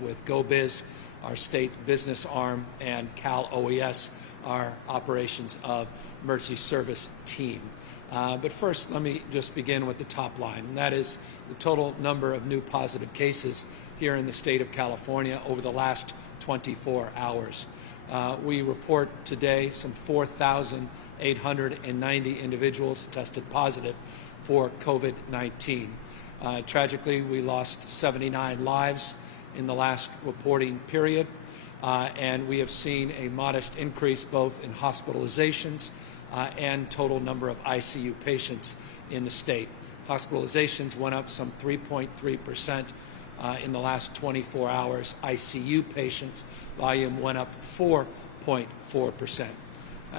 with GoBiz, our state business arm, and Cal OES, our operations of emergency service team. But first, let me just begin with the top line, and that is the total number of new positive cases here in the state of California over the last 24 hours. We report today some 4,890 individuals tested positive for COVID-19. Tragically, we lost 79 lives in the last reporting period, and we have seen a modest increase both in hospitalizations and total number of ICU patients in the state. Hospitalizations went up some 3.3% in the last 24 hours. ICU patient volume went up 4.4%.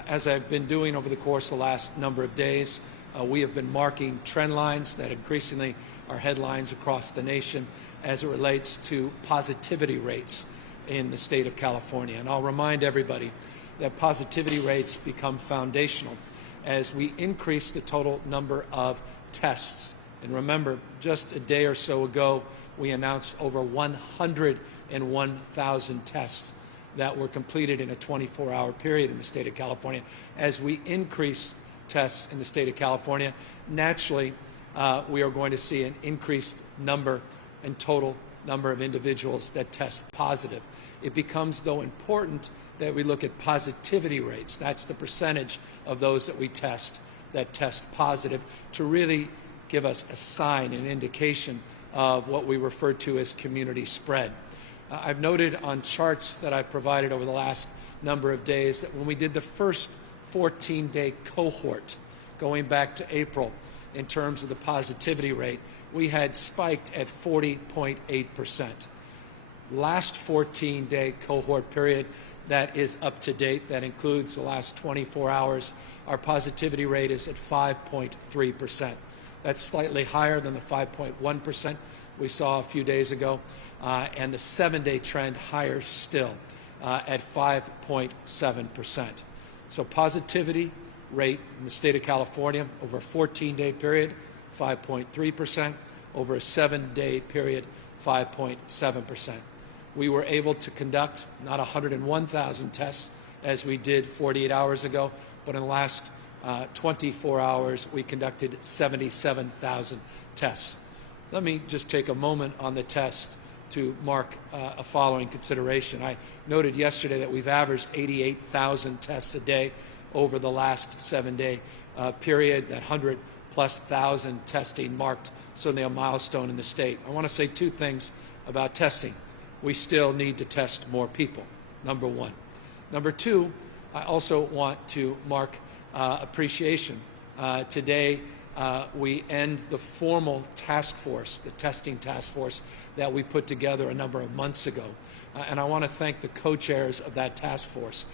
As I've been doing over the course of the last number of days, we have been marking trend lines that increasingly are headlines across the nation as it relates to positivity rates in the state of California. And I'll remind everybody that positivity rates become foundational as we increase the total number of tests. And remember, just a day or so ago, we announced over 101,000 tests that were completed in a 24-hour period in the state of California. As we increase tests in the state of California, naturally, we are going to see an increased number and total number of individuals that test positive. It becomes, though, important that we look at positivity rates. That's the percentage of those that we test that test positive, to really give us a sign, an indication of what we refer to as community spread. I've noted on charts that I provided over the last number of days that when we did the first 14-day cohort, going back to April, in terms of the positivity rate, we had spiked at 40.8%. Last 14-day cohort period that is up to date, that includes the last 24 hours, our positivity rate is at 5.3%. That's slightly higher than the 5.1% we saw a few days ago, and the 7-day trend higher still at 5.7%. So positivity rate in the state of California over a 14-day period, 5.3%. Over a 7-day period, 5.7%. We were able to conduct not 101,000 tests as we did 48 hours ago, but in the last 24 hours, we conducted 77,000 tests. Let me just take a moment on the test to mark a following consideration. I noted yesterday that we've averaged 88,000 tests a day over the last 7-day period. That 100+ thousand testing marked certainly a milestone in the state. I want to say two things about testing. We still need to test more people, number one. Number two, I also want to mark appreciation. Today, we end the formal task force, the testing task force that we put together a number of months ago. And I want to thank the co-chairs of that task force,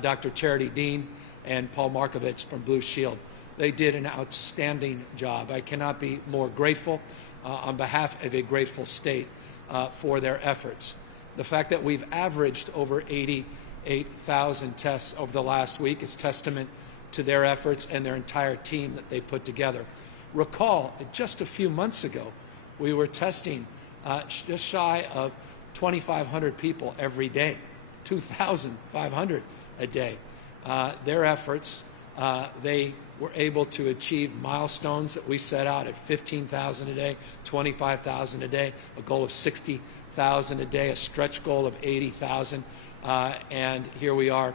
Dr. Charity Dean and Paul Markovich from Blue Shield. They did an outstanding job. I cannot be more grateful on behalf of a grateful state for their efforts. The fact that we've averaged over 88,000 tests over the last week is testament to their efforts and their entire team that they put together. Recall, just a few months ago, we were testing just shy of 2,500 people every day, 2,500 a day. Their efforts, they were able to achieve milestones that we set out at 15,000 a day, 25,000 a day, a goal of 60,000 a day, a stretch goal of 80,000, and here we are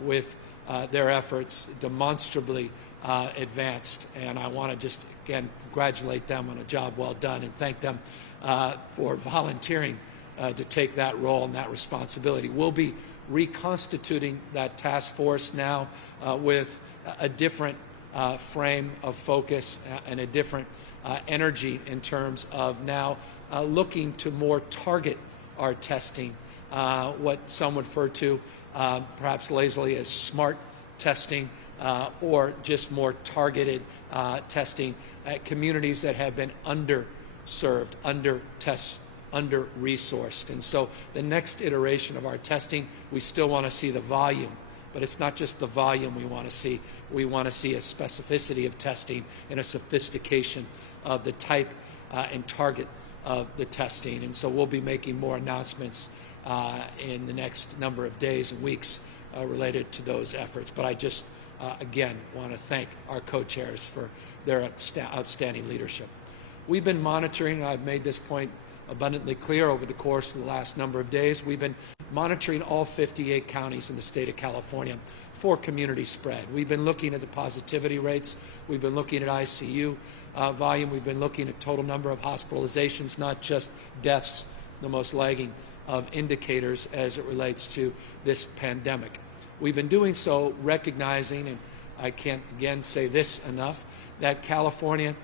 with their efforts demonstrably advanced. And I want to just again congratulate them on a job well done and thank them for volunteering to take that role and that responsibility. We'll be reconstituting that task force now with a different frame of focus and a different energy in terms of now looking to more target our testing, what some would refer to perhaps lazily as smart testing, or just more targeted testing at communities that have been underserved, under-resourced. And so the next iteration of our testing, we still want to see the volume, but it's not just the volume we want to see. We want to see a specificity of testing and a sophistication of the type and target of the testing. And so we'll be making more announcements in the next number of days and weeks related to those efforts. But I just, again, want to thank our co-chairs for their outstanding leadership. We've been monitoring, and I've made this point abundantly clear over the course of the last number of days, we've been monitoring all 58 counties in the state of California for community spread. We've been looking at the positivity rates. We've been looking at ICU volume. We've been looking at total number of hospitalizations, not just deaths, the most lagging of indicators as it relates to this pandemic. We've been doing so recognizing, and I can't again say this enough, that California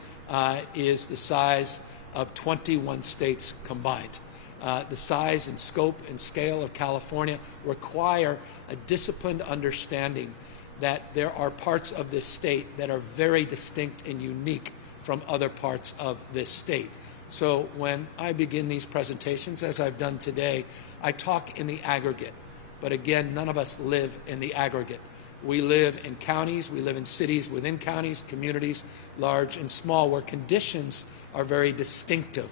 is the size of 21 states combined. The size and scope and scale of California require a disciplined understanding that there are parts of this state that are very distinct and unique from other parts of this state. So when I begin these presentations, as I've done today, I talk in the aggregate. But again, none of us live in the aggregate. We live in counties, we live in cities within counties, communities, large and small, where conditions are very distinctive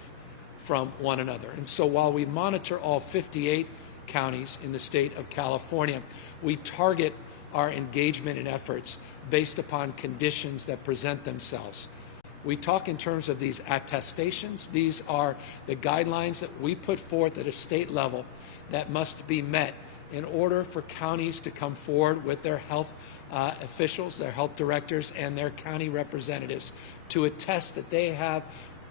from one another. And so while we monitor all 58 counties in the state of California, we target our engagement and efforts based upon conditions that present themselves. We talk in terms of these attestations. These are the guidelines that we put forth at a state level that must be met in order for counties to come forward with their health officials, their health directors, and their county representatives to attest that they have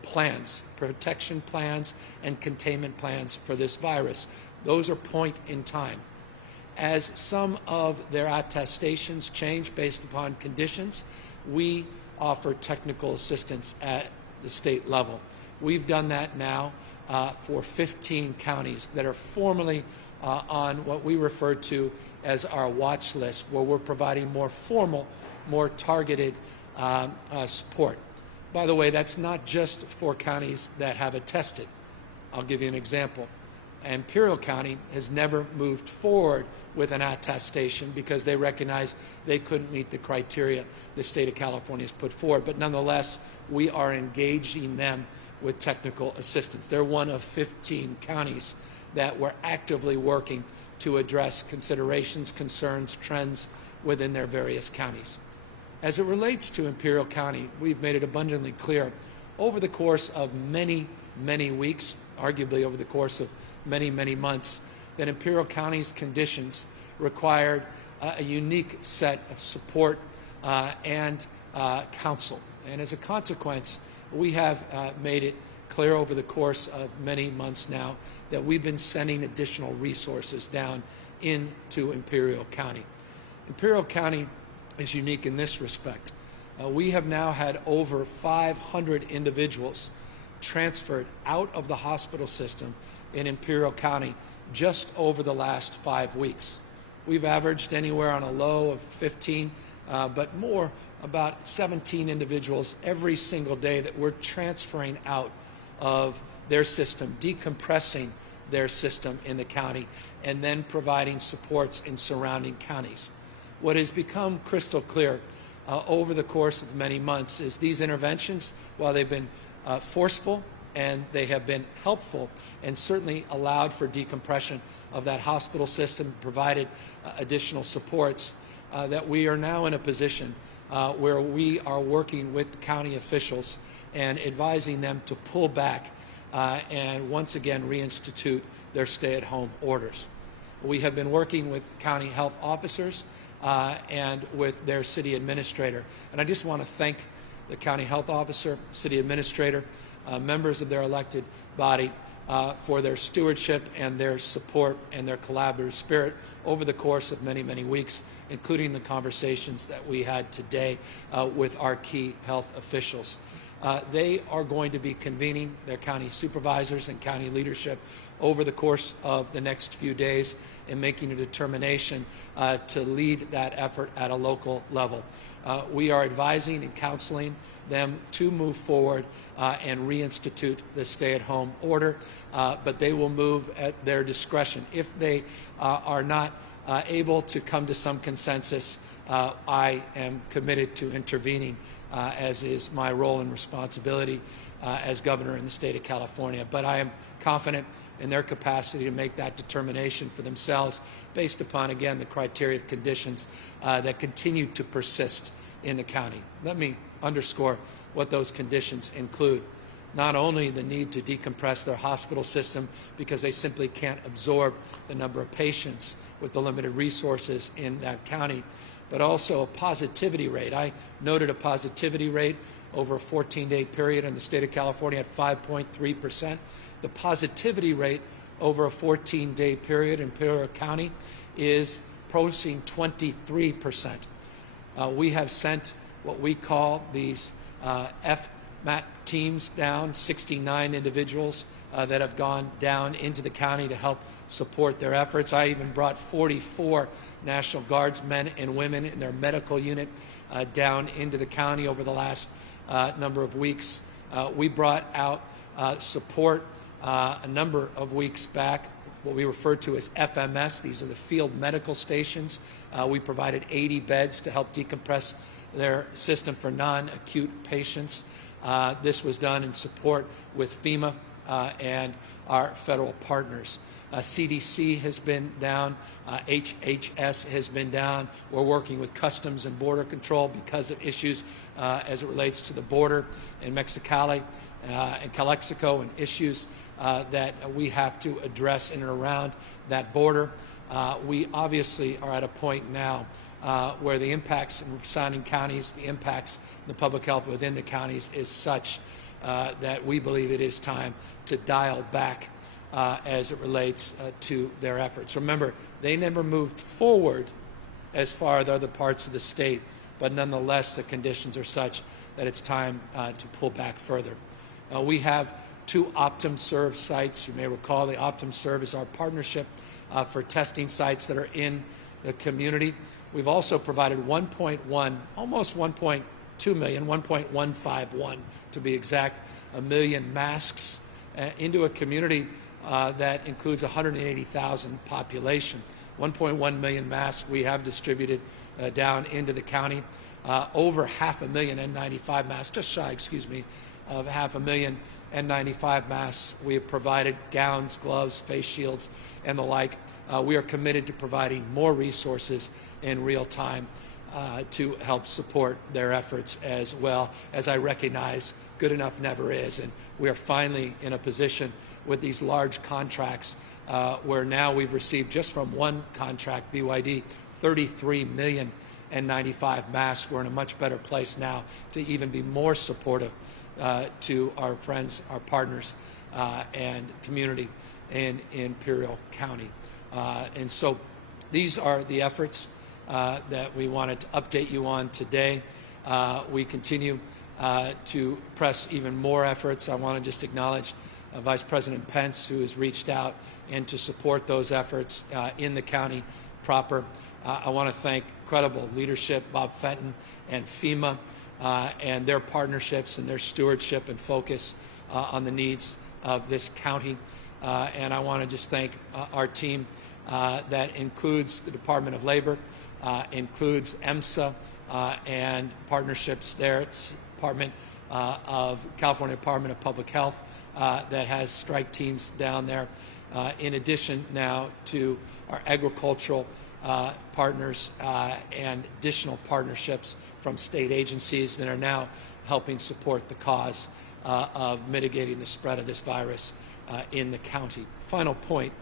plans, protection plans, and containment plans for this virus. Those are point in time. As some of their attestations change based upon conditions, we offer technical assistance at the state level. We've done that now for 15 counties that are formally on what we refer to as our watch list, where we're providing more formal, more targeted support. By the way, that's not just for counties that have attested. I'll give you an example. Imperial County has never moved forward with an attestation because they recognize they couldn't meet the criteria the state of California has put forward. But nonetheless, we are engaging them with technical assistance. They're one of 15 counties that we're actively working to address considerations, concerns, trends within their various counties. As it relates to Imperial County, we've made it abundantly clear over the course of many, many weeks, arguably over the course of many, many months, that Imperial County's conditions required a unique set of support and counsel. And as a consequence, we have made it clear over the course of many months now that we've been sending additional resources down into Imperial County. Imperial County is unique in this respect. We have now had over 500 individuals transferred out of the hospital system in Imperial County just over the last 5 weeks. We've averaged anywhere on a low of 15, but more, about 17 individuals every single day that we're transferring out of their system, decompressing their system in the county, and then providing supports in surrounding counties. What has become crystal clear over the course of many months is these interventions, while they've been forceful and they have been helpful and certainly allowed for decompression of that hospital system, provided additional supports, that we are now in a position where we are working with county officials and advising them to pull back and once again reinstitute their stay-at-home orders. We have been working with county health officers and with their city administrator. And I just want to thank the county health officer, city administrator, members of their elected body for their stewardship and their support and their collaborative spirit over the course of many, many weeks, including the conversations that we had today with our key health officials. They are going to be convening their county supervisors and county leadership over the course of the next few days and making a determination to lead that effort at a local level. We are advising and counseling them to move forward and reinstitute the stay-at-home order, but they will move at their discretion. If they are not able to come to some consensus, I am committed to intervening, as is my role and responsibility as governor in the state of California. But I am confident in their capacity to make that determination for themselves based upon, again, the criteria of conditions that continue to persist in the county. Let me underscore what those conditions include. Not only the need to decompress their hospital system because they simply can't absorb the number of patients with the limited resources in that county, but also a positivity rate. I noted a positivity rate over a 14-day period in the state of California at 5.3%. The positivity rate over a 14-day period in Imperial County is approaching 23%. We have sent what we call these FMAT teams down, 69 individuals that have gone down into the county to help support their efforts. I even brought 44 National Guards men and women in their medical unit down into the county over the last number of weeks. We brought out support a number of weeks back, what we refer to as FMS. These are the field medical stations. We provided 80 beds to help decompress their system for non-acute patients. This was done in support with FEMA and our federal partners. CDC has been down, HHS has been down. We're working with Customs and Border Control because of issues as it relates to the border in Mexicali and Calexico and issues that we have to address in and around that border. We obviously are at a point now where the impacts in surrounding counties, the impacts in the public health within the counties is such that we believe it is time to dial back as it relates to their efforts. Remember, they never moved forward as far as other parts of the state, but nonetheless the conditions are such that it's time to pull back further. We have 2 OptumServe sites. You may recall the OptumServe is our partnership for testing sites that are in the community. We've also provided 1.1, almost 1.2 million, 1.151 to be exact, a million masks into a community that includes 180,000 population. 1.1 million masks we have distributed down into the county. Over 500,000 N95 masks, just shy, excuse me, of 500,000 N95 masks. We have provided gowns, gloves, face shields, and the like. We are committed to providing more resources in real time to help support their efforts as well. As I recognize, good enough never is, and we are finally in a position with these large contracts where now we've received just from one contract, BYD, 33 million N95 masks. We're in a much better place now to even be more supportive to our friends, our partners, and community in Imperial County. And so these are the efforts that we wanted to update you on today. We continue to press even more efforts. I want to just acknowledge Vice President Pence, who has reached out and to support those efforts in the county proper. I want to thank credible leadership, Bob Fenton and FEMA, and their partnerships and their stewardship and focus on the needs of this county. And I want to just thank our team that includes the Department of Labor, includes EMSA and partnerships there. It's Department of California Department of Public Health that has strike teams down there. In addition now to our agricultural partners and additional partnerships from state agencies that are now helping support the cause of mitigating the spread of this virus in the county. Final point,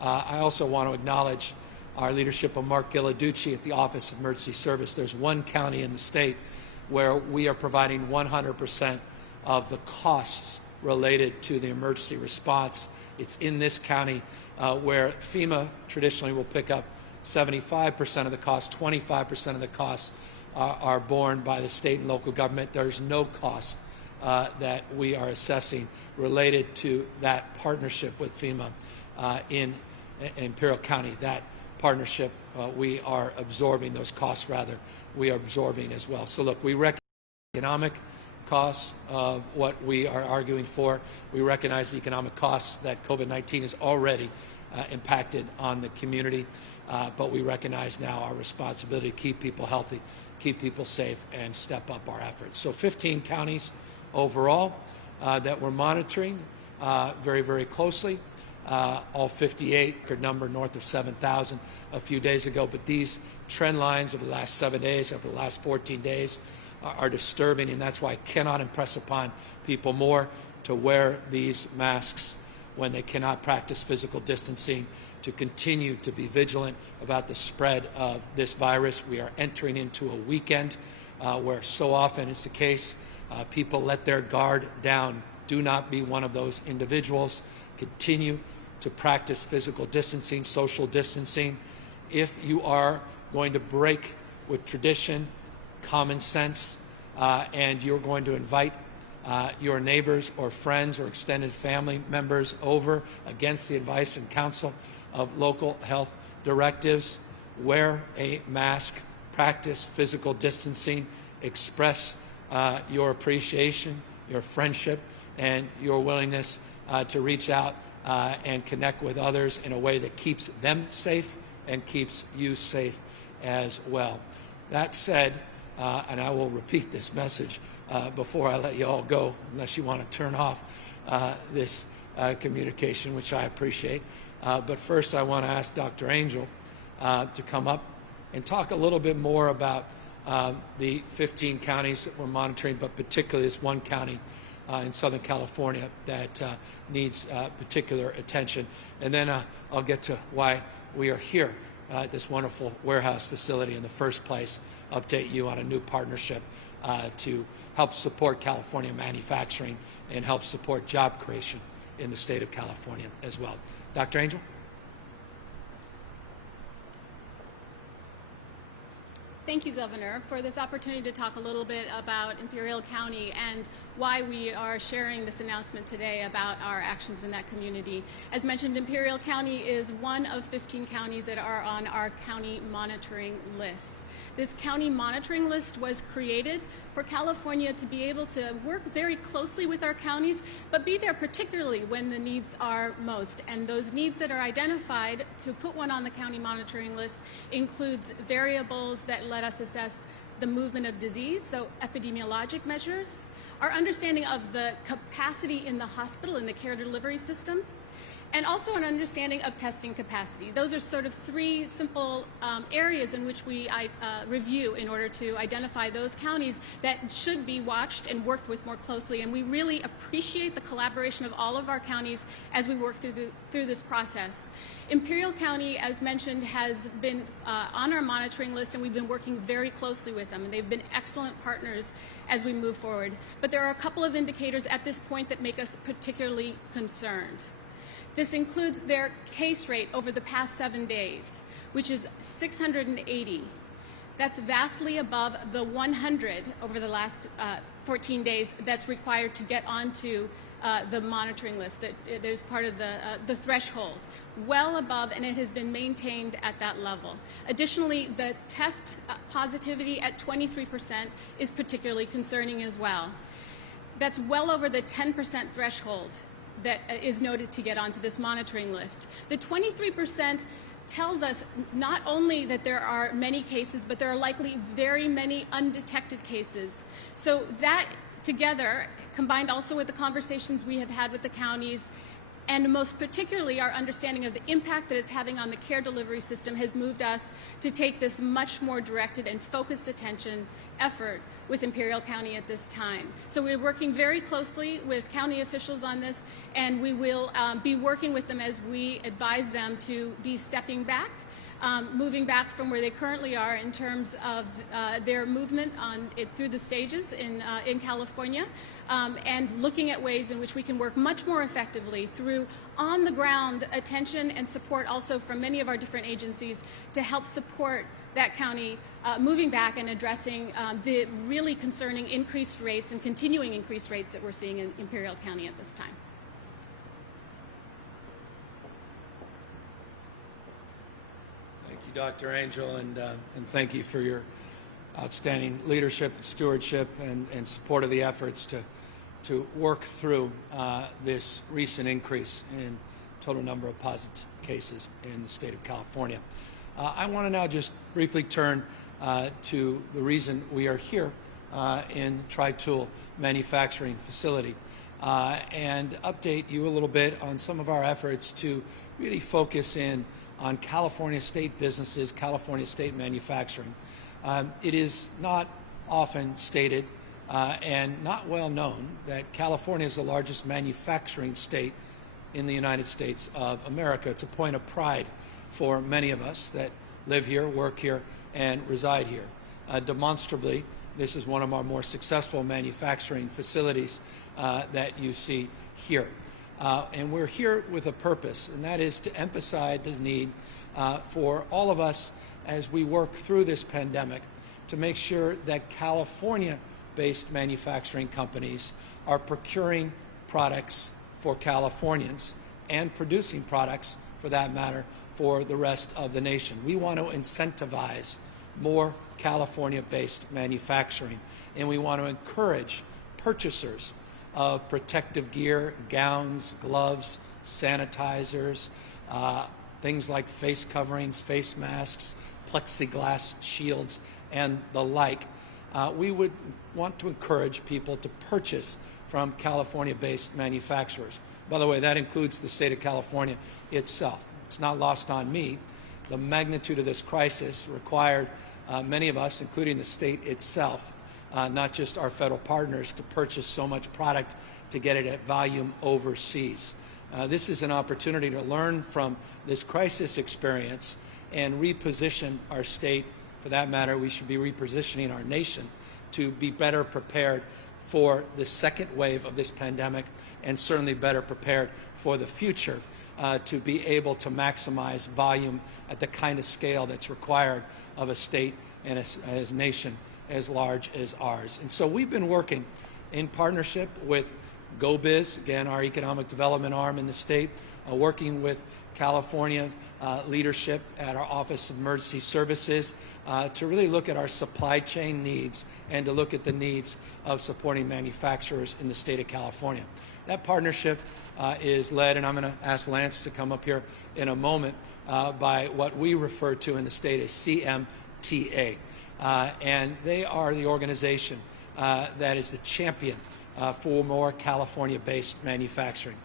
I also want to acknowledge our leadership of Mark Gilladucci at the Office of Emergency Service. There's one county in the state where we are providing 100% of the costs related to the emergency response. It's in this county where FEMA traditionally will pick up 75% of the cost, 25% of the costs are borne by the state and local government. There's no cost that we are assessing related to that partnership with FEMA in Imperial County. That partnership, we are absorbing those costs, rather, we are absorbing as well. So look, we recognize the economic costs of what we are arguing for. We recognize the economic costs that COVID-19 has already impacted on the community. but we recognize now our responsibility to keep people healthy, keep people safe, and step up our efforts. So 15 counties overall that we're monitoring very, very closely. All 58, record number north of 7,000 a few days ago, but these trend lines over the last 7 days, over the last 14 days are disturbing, and that's why I cannot impress upon people more to wear these masks when they cannot practice physical distancing, to continue to be vigilant about the spread of this virus. We are entering into a weekend where so often it's the case, people let their guard down. Do not be one of those individuals. Continue to practice physical distancing, social distancing. If you are going to break with tradition, common sense, and you're going to invite your neighbors or friends or extended family members over against the advice and counsel of local health directives, wear a mask, practice physical distancing, express your appreciation, your friendship, and your willingness to reach out and connect with others in a way that keeps them safe and keeps you safe as well. That said, and I will repeat this message before I let you all go, unless you want to turn off this communication, which I appreciate. But first, I want to ask Dr. Angel to come up and talk a little bit more about the 15 counties that we're monitoring, but particularly this one county in Southern California that needs particular attention. And then I'll get to why we are here at this wonderful warehouse facility in the first place, update you on a new partnership to help support California manufacturing and help support job creation in the state of California as well. Dr. Angel? Thank you, Governor, for this opportunity to talk a little bit about Imperial County and why we are sharing this announcement today about our actions in that community. As mentioned, Imperial County is one of 15 counties that are on our county monitoring list. This county monitoring list was created for California to be able to work very closely with our counties, but be there particularly when the needs are most. And those needs that are identified to put one on the county monitoring list includes variables that let us assess the movement of disease, so epidemiologic measures, our understanding of the capacity in the hospital, in the care delivery system, and also an understanding of testing capacity. Those are sort of three simple areas in which we review in order to identify those counties that should be watched and worked with more closely. And we really appreciate the collaboration of all of our counties as we work through this process. Imperial County, as mentioned, has been on our monitoring list, and we've been working very closely with them, and they've been excellent partners as we move forward. But there are a couple of indicators at this point that make us particularly concerned. This includes their case rate over the past 7 days, which is 680. That's vastly above the 100 over the last 14 days that's required to get onto the monitoring list. There's part of the threshold, well above, and it has been maintained at that level. Additionally, the test positivity at 23% is particularly concerning as well. That's well over the 10% threshold that is noted to get onto this monitoring list. The 23% tells us not only that there are many cases, but there are likely very many undetected cases. So that together, combined also with the conversations we have had with the counties, and most particularly our understanding of the impact that it's having on the care delivery system, has moved us to take this much more directed and focused attention effort with Imperial County at this time. So we're working very closely with county officials on this, and we will be working with them as we advise them to be stepping back, moving back from where they currently are in terms of their movement through the stages in California, and looking at ways in which we can work much more effectively through on-the-ground attention and support also from many of our different agencies to help support that county moving back and addressing the really concerning increased rates and continuing increased rates that we're seeing in Imperial County at this time. Thank you, Dr. Angel, and thank you for your outstanding leadership and stewardship and support of the efforts to work through this recent increase in total number of positive cases in the state of California. I want to now just briefly turn to the reason we are here in the Tri-Tool manufacturing facility and update you a little bit on some of our efforts to really focus in on California state businesses, California state manufacturing. It is not often stated and not well known that California is the largest manufacturing state in the United States of America. It's a point of pride for many of us that live here, work here, and reside here. Demonstrably, this is one of our more successful manufacturing facilities that you see here. And we're here with a purpose, and that is to emphasize the need for all of us as we work through this pandemic to make sure that California-based manufacturing companies are procuring products for Californians and producing products, for that matter, for the rest of the nation. We want to incentivize more California-based manufacturing, and we want to encourage purchasers of protective gear, gowns, gloves, sanitizers, things like face coverings, face masks, plexiglass shields, and the like. We would want to encourage people to purchase from California-based manufacturers. By the way, that includes the state of California itself. It's not lost on me. The magnitude of this crisis required many of us, including the state itself, not just our federal partners, to purchase so much product to get it at volume overseas. This is an opportunity to learn from this crisis experience and reposition our state. For that matter, we should be repositioning our nation to be better prepared for the second wave of this pandemic, and certainly better prepared for the future to be able to maximize volume at the kind of scale that's required of a state and a nation as large as ours. And so we've been working in partnership with GoBiz, again, our economic development arm in the state, working with California leadership at our Office of Emergency Services to really look at our supply chain needs and to look at the needs of supporting manufacturers in the state of California. That partnership is led, and I'm going to ask Lance to come up here in a moment, by what we refer to in the state as CMTA. And they are the organization that is the champion for more California-based manufacturing.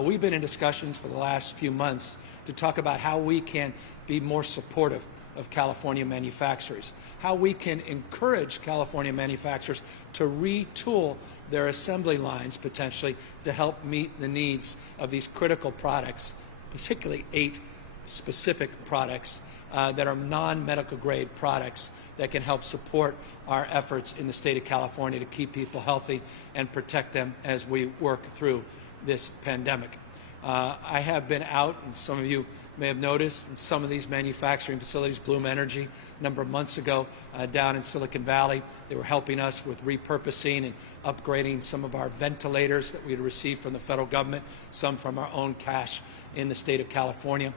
We've been in discussions for the last few months to talk about how we can be more supportive of California manufacturers, how we can encourage California manufacturers to retool their assembly lines potentially to help meet the needs of these critical products, particularly 8 specific products that are non-medical grade products that can help support our efforts in the state of California to keep people healthy and protect them as we work through this pandemic. I have been out, and some of you may have noticed, in some of these manufacturing facilities, Bloom Energy, a number of months ago down in Silicon Valley. They were helping us with repurposing and upgrading some of our ventilators that we had received from the federal government, some from our own cash in the state of California.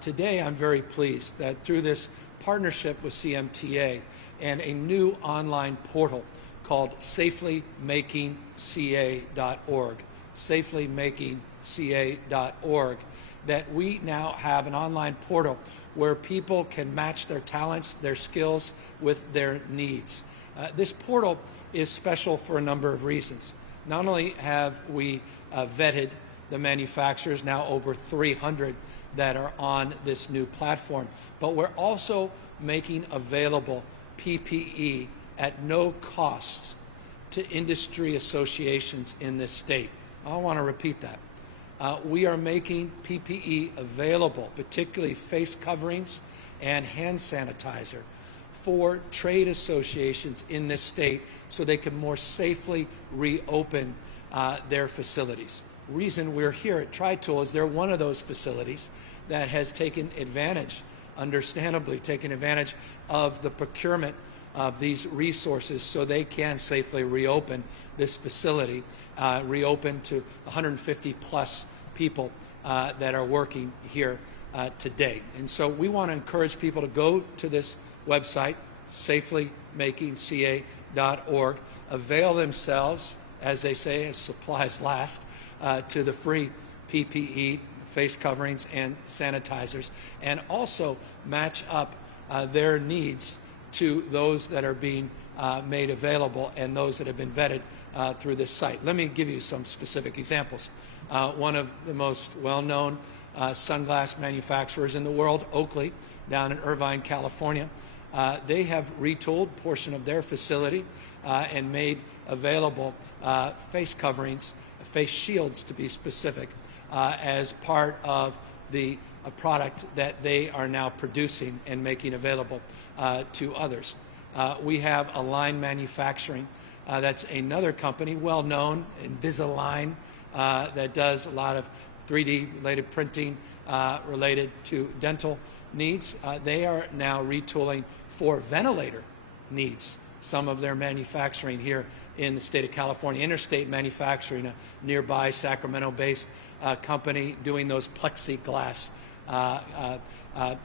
Today, I'm very pleased that through this partnership with CMTA and a new online portal called safelymakingca.org, safelymakingca.org, that we now have an online portal where people can match their talents, their skills with their needs. This portal is special for a number of reasons. Not only have we vetted the manufacturers, now over 300 that are on this new platform, but we're also making available PPE at no cost to industry associations in this state. I want to repeat that. We are making PPE available, particularly face coverings and hand sanitizer, for trade associations in this state so they can more safely reopen their facilities. Reason we're here at Tri-Tool is they're one of those facilities that has taken advantage, understandably taken advantage of the procurement of these resources so they can safely reopen this facility, reopen to 150 plus people that are working here today. And so we want to encourage people to go to this website, safelymakingca.org, avail themselves, as they say, as supplies last, to the free PPE, face coverings and sanitizers, and also match up their needs to those that are being made available and those that have been vetted through this site. Let me give you some specific examples. One of the most well-known sunglass manufacturers in the world, Oakley, down in Irvine, California, they have retooled a portion of their facility and made available face coverings, face shields to be specific, as part of the product that they are now producing and making available to others. We have Align Manufacturing. That's another company, well known, Invisalign, that does a lot of 3D related printing related to dental needs. They are now retooling for ventilator needs some of their manufacturing here in the state of California. Interstate Manufacturing, a nearby Sacramento-based company, doing those plexiglass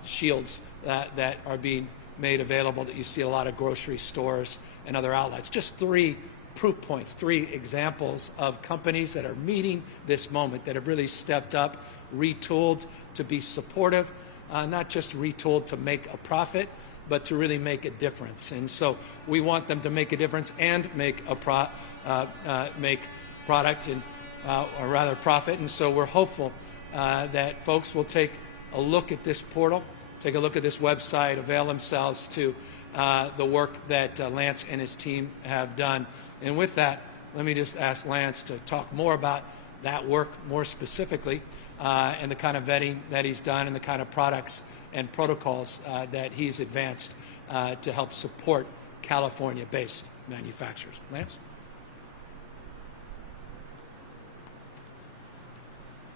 shields that are being made available that you see a lot of grocery stores and other outlets. Just 3 proof points, 3 examples of companies that are meeting this moment, that have really stepped up, retooled to be supportive, not just retooled to make a profit, but to really make a difference. And so we want them to make a difference and make a make product and or rather profit. And so we're hopeful that folks will take a look at this portal, take a look at this website, avail themselves to the work that Lance and his team have done. And with that, let me just ask Lance to talk more about that work more specifically, and the kind of vetting that he's done and the kind of products and protocols that he's advanced to help support California-based manufacturers. Lance?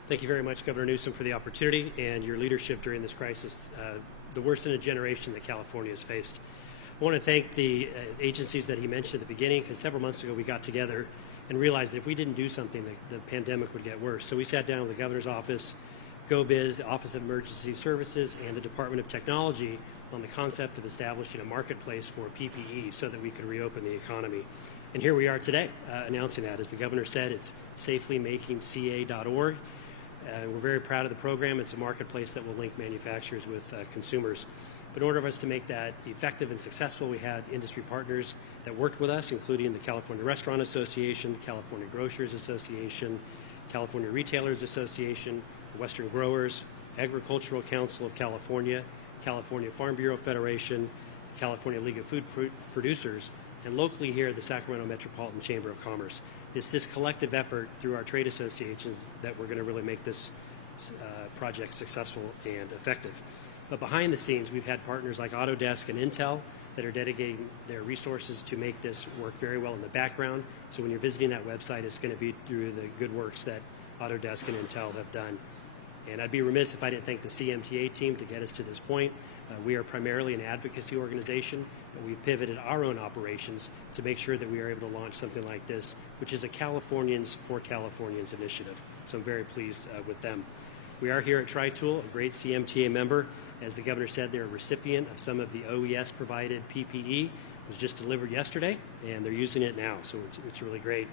Thank you very much, Governor Newsom, for the opportunity and your leadership during this crisis, the worst in a generation that California has faced. I want to thank the agencies that he mentioned at the beginning, because several months ago we got together and realized that if we didn't do something, the pandemic would get worse. So we sat down with the Governor's Office, GoBiz, the Office of Emergency Services, and the Department of Technology on the concept of establishing a marketplace for PPE so that we could reopen the economy. And here we are today announcing that. As the Governor said, it's safelymakingca.org. We're very proud of the program. It's a marketplace that will link manufacturers with consumers. But in order for us to make that effective and successful, we had industry partners that worked with us, including the California Restaurant Association, California Grocers Association, California Retailers Association, Western Growers, Agricultural Council of California, California Farm Bureau Federation, California League of Food Producers, and locally here, the Sacramento Metropolitan Chamber of Commerce. It's this collective effort through our trade associations that we're going to really make this project successful and effective. But behind the scenes, we've had partners like Autodesk and Intel that are dedicating their resources to make this work very well in the background. So when you're visiting that website, it's going to be through the good works that Autodesk and Intel have done. And I'd be remiss if I didn't thank the CMTA team to get us to this point. We are primarily an advocacy organization, but we've pivoted our own operations to make sure that we are able to launch something like this, which is a Californians for Californians initiative. So I'm very pleased with them. We are here at TriTool, a great CMTA member. As the Governor said, they're a recipient of some of the OES-provided PPE. It was just delivered yesterday, and they're using it now, so it's really great.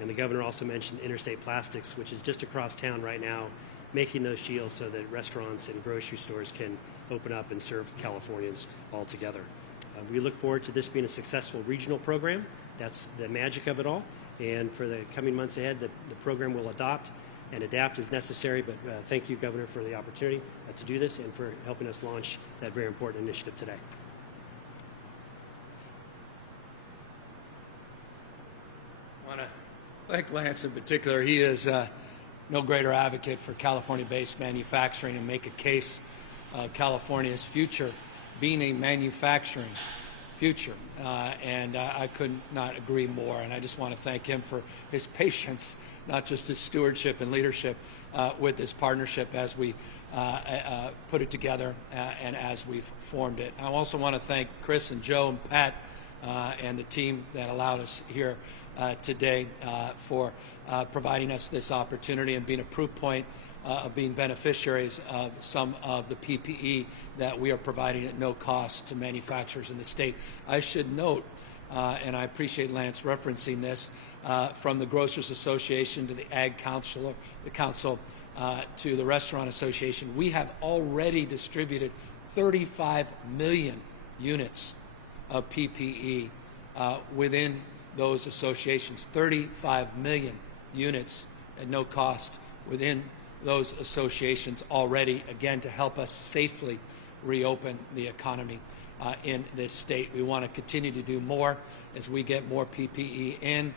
And the Governor also mentioned Interstate Plastics, which is just across town right now, making those shields so that restaurants and grocery stores can open up and serve Californians all together. We look forward to this being a successful regional program. That's the magic of it all. And for the coming months ahead, the program will adopt and adapt as necessary. But thank you, Governor, for the opportunity to do this and for helping us launch that very important initiative today. I want to thank Lance in particular. He is no greater advocate for California-based manufacturing and make a case California's future being a manufacturing future. And I could not agree more. And I just want to thank him for his patience, not just his stewardship and leadership with this partnership as we put it together and as we've formed it. I also want to thank Chris and Joe and Pat and the team that allowed us here today for providing us this opportunity and being a proof point of being beneficiaries of some of the PPE that we are providing at no cost to manufacturers in the state. I should note, and I appreciate Lance referencing this, from the Grocers Association to the Ag Council, to the Restaurant Association. We have already distributed 35 million units of PPE within those associations, 35 million units at no cost within those associations already, again, to help us safely reopen the economy in this state. We want to continue to do more as we get more PPE in,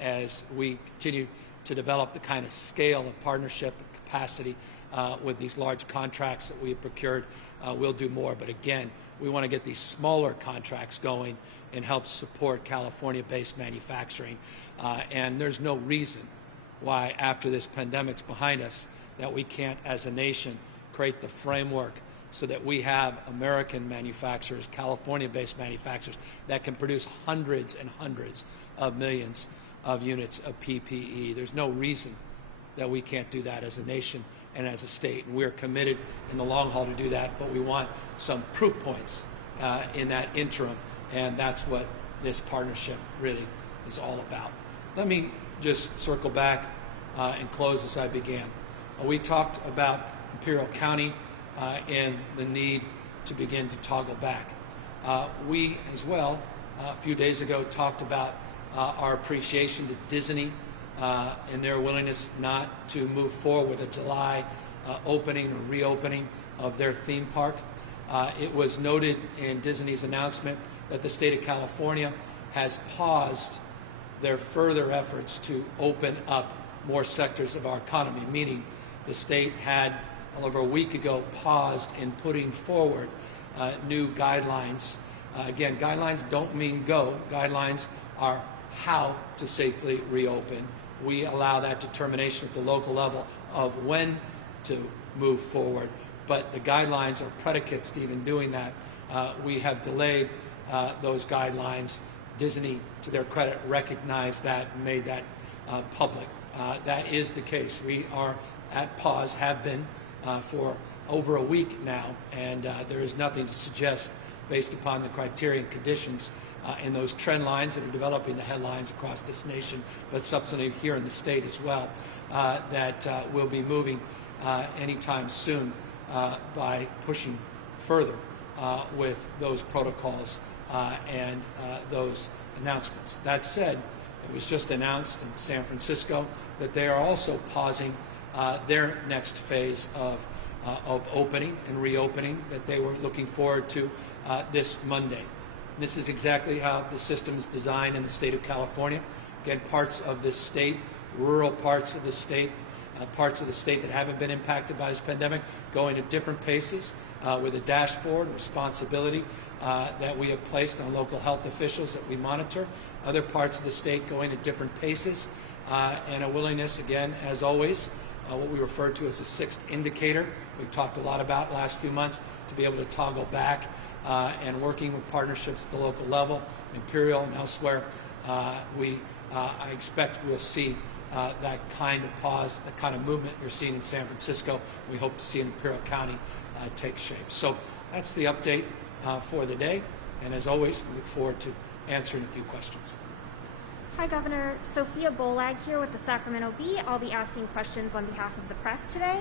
as we continue to develop the kind of scale of partnership and capacity with these large contracts that we have procured. We'll do more, but again, we want to get these smaller contracts going and help support California-based manufacturing. And there's no reason why, after this pandemic's behind us, that we can't, as a nation, create the framework so that we have American manufacturers, California-based manufacturers, that can produce hundreds and hundreds of millions of units of PPE. There's no reason that we can't do that as a nation and as a state. And we're committed in the long haul to do that, but we want some proof points in that interim, and that's what this partnership really is all about. Let me just circle back and close as I began. We talked about Imperial County and the need to begin to toggle back. We, as well, a few days ago, talked about our appreciation to Disney and their willingness not to move forward with a July opening or reopening of their theme park. It was noted in Disney's announcement that the state of California has paused their further efforts to open up more sectors of our economy, meaning the state had, over a week ago, paused in putting forward new guidelines. Again, guidelines don't mean go. Guidelines are how to safely reopen. We allow that determination at the local level of when to move forward, but the guidelines are predicates to even doing that. We have delayed those guidelines. Disney, to their credit, recognized that and made that public. That is the case. We are at pause, have been for over a week now, and there is nothing to suggest, based upon the criteria and conditions in those trend lines that are developing the headlines across this nation, but subsequently here in the state as well, that we'll be moving anytime soon by pushing further with those protocols and those announcements. That said, it was just announced in San Francisco that they are also pausing their next phase of opening and reopening that they were looking forward to this Monday. And this is exactly how the system is designed in the state of California. Again, parts of this state, rural parts of the state, parts of the state that haven't been impacted by this pandemic, going at different paces with a dashboard responsibility that we have placed on local health officials that we monitor. Other parts of the state going at different paces, and a willingness, again, as always, what we refer to as the sixth indicator, we've talked a lot about last few months, to be able to toggle back and working with partnerships at the local level, Imperial and elsewhere. I expect we'll see that kind of pause, the kind of movement you're seeing in San Francisco. We hope to see in Imperial County take shape. So that's the update for the day. And as always, we look forward to answering a few questions. Hi, Governor. Sophia Bolag here with the Sacramento Bee. I'll be asking questions on behalf of the press today.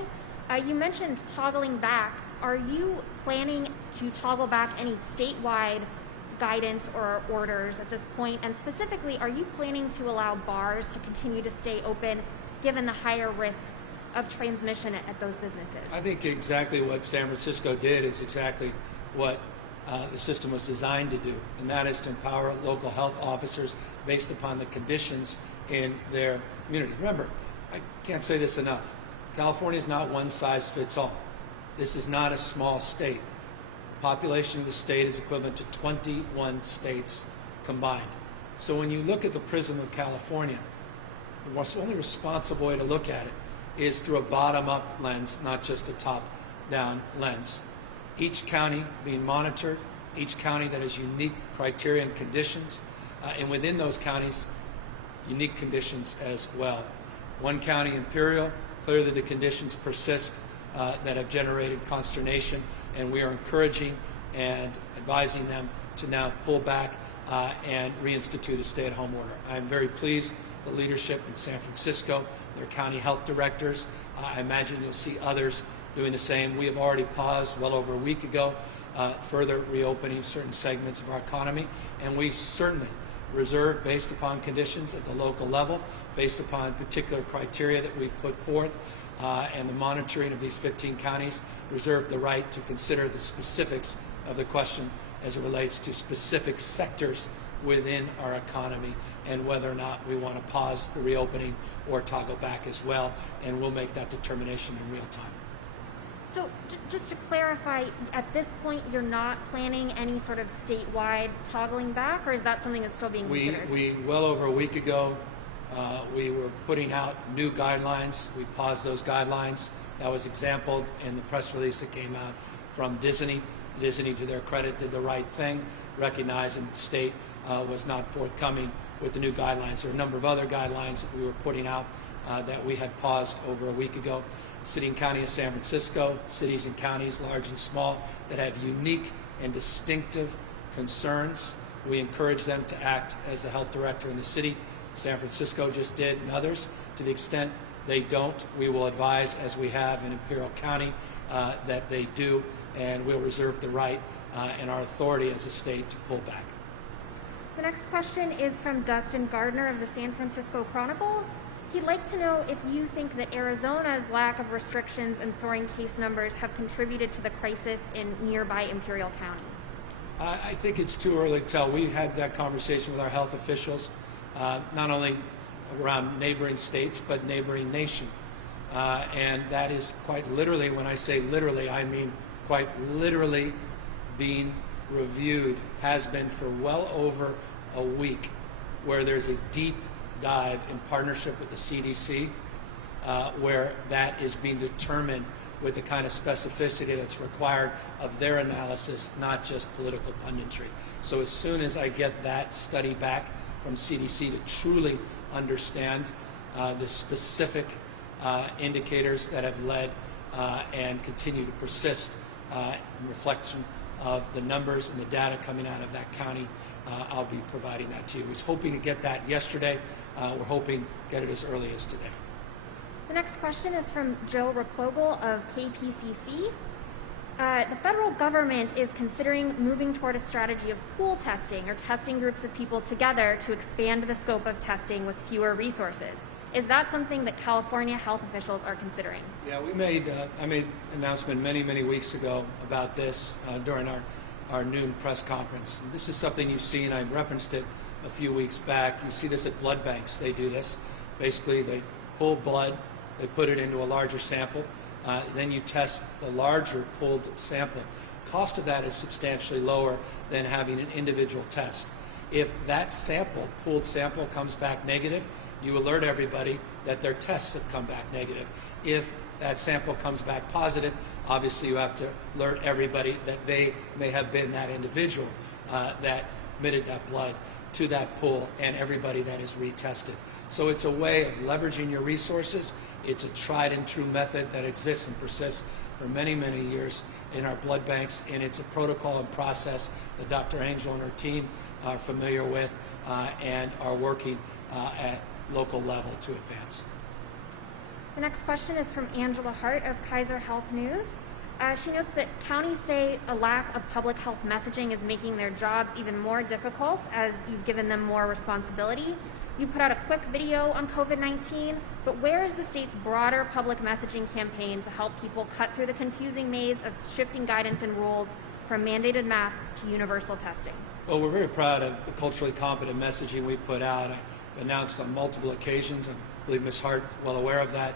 You mentioned toggling back. Are you planning to toggle back any statewide guidance or orders at this point? And specifically, are you planning to allow bars to continue to stay open given the higher risk of transmission at those businesses? I think exactly what San Francisco did is exactly what the system was designed to do, and that is to empower local health officers based upon the conditions in their community. Remember, I can't say this enough, California is not one size fits all. This is not a small state. The population of the state is equivalent to 21 states combined. So when you look at the prism of California, the only responsible way to look at it is through a bottom-up lens, not just a top-down lens. Each county being monitored, each county that has unique criteria and conditions, and within those counties, unique conditions as well. One county, Imperial, clearly the conditions persist that have generated consternation, and we are encouraging and advising them to now pull back and reinstitute a stay-at-home order. I'm very pleased the leadership in San Francisco, their county health directors. I imagine you'll see others doing the same. We have already paused well over a week ago further reopening certain segments of our economy, and we certainly reserve, based upon conditions at the local level, based upon particular criteria that we put forth, and the monitoring of these 15 counties, reserve the right to consider the specifics of the question as it relates to specific sectors within our economy and whether or not we want to pause the reopening or toggle back as well, and we'll make that determination in real time. So just to clarify, at this point you're not planning any sort of statewide toggling back, or is that something that's still being considered? We well over a week ago, we were putting out new guidelines. We paused those guidelines. That was exampled in the press release that came out from Disney. Disney, to their credit, did the right thing, recognizing the state was not forthcoming with the new guidelines. There are a number of other guidelines that we were putting out that we had paused over a week ago. City and County of San Francisco, cities and counties, large and small, that have unique and distinctive concerns. We encourage them to act as the health director in the city. San Francisco just did, and others. To the extent they don't, we will advise, as we have in Imperial County, that they do, and we'll reserve the right and our authority as a state to pull back. The next question is from Dustin Gardner of the San Francisco Chronicle. He'd like to know if you think that Arizona's lack of restrictions and soaring case numbers have contributed to the crisis in nearby Imperial County. I think it's too early to tell. We had that conversation with our health officials, not only around neighboring states, but neighboring nation. And that is quite literally, when I say literally, I mean quite literally being reviewed, has been for well over a week, where there's a deep dive in partnership with the CDC, where that is being determined with the kind of specificity that's required of their analysis, not just political punditry. So as soon as I get that study back from CDC to truly understand the specific indicators that have led and continue to persist in reflection of the numbers and the data coming out of that county, I'll be providing that to you. I was hoping to get that yesterday. We're hoping to get it as early as today. The next question is from Joe Replogle of KPCC. The federal government is considering moving toward a strategy of pool testing, or testing groups of people together to expand the scope of testing with fewer resources. Is that something that California health officials are considering? Yeah, I made an announcement many weeks ago about this during our noon press conference. And this is something you see, and I referenced it a few weeks back. You see this at blood banks. They do this. Basically, they pull blood, they put it into a larger sample, then you test the larger pulled sample. Cost of that is substantially lower than having an individual test. If that sample, pooled sample, comes back negative, you alert everybody that their tests have come back negative. If that sample comes back positive, obviously you have to alert everybody that they may have been that individual that committed that blood to that pool, and everybody that is retested. So it's a way of leveraging your resources. It's a tried and true method that exists and persists for many years in our blood banks, and it's a protocol and process that Dr. Angel and her team are familiar with and are working at local level to advance. The next question is from Angela Hart of Kaiser Health News. She notes that counties say a lack of public health messaging is making their jobs even more difficult as you've given them more responsibility. You put out a quick video on COVID-19, but where is the state's broader public messaging campaign to help people cut through the confusing maze of shifting guidance and rules from mandated masks to universal testing? Well, we're very proud of the culturally competent messaging we put out. I announced on multiple occasions, I believe Ms. Hart well aware of that,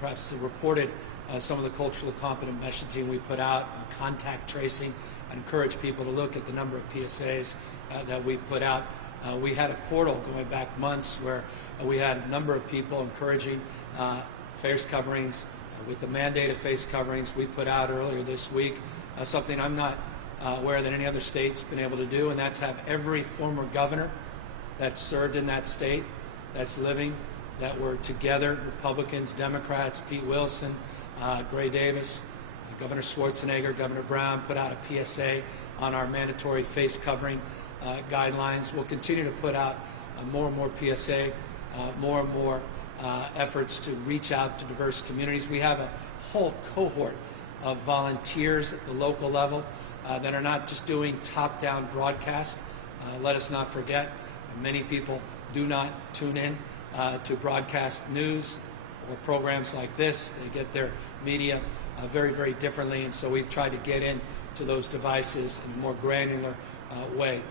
perhaps reported some of the culturally competent messaging we put out on contact tracing. I encourage people to look at the number of PSAs that we put out. We had a portal going back months where we had a number of people encouraging face coverings. With the mandated face coverings we put out earlier this week, something I'm not aware that any other state's been able to do, and that's have every former governor that served in that state, that's living, that were together, Republicans, Democrats, Pete Wilson, Gray Davis, Governor Schwarzenegger, Governor Brown, put out a PSA on our mandatory face covering guidelines. We'll continue to put out more and more PSA, more and more efforts to reach out to diverse communities. We have a whole cohort of volunteers at the local level that are not just doing top-down broadcasts. Let us not forget, many people do not tune in to broadcast news or programs like this. They get their media very, very differently, and so we've tried to get into those devices in a more granular way.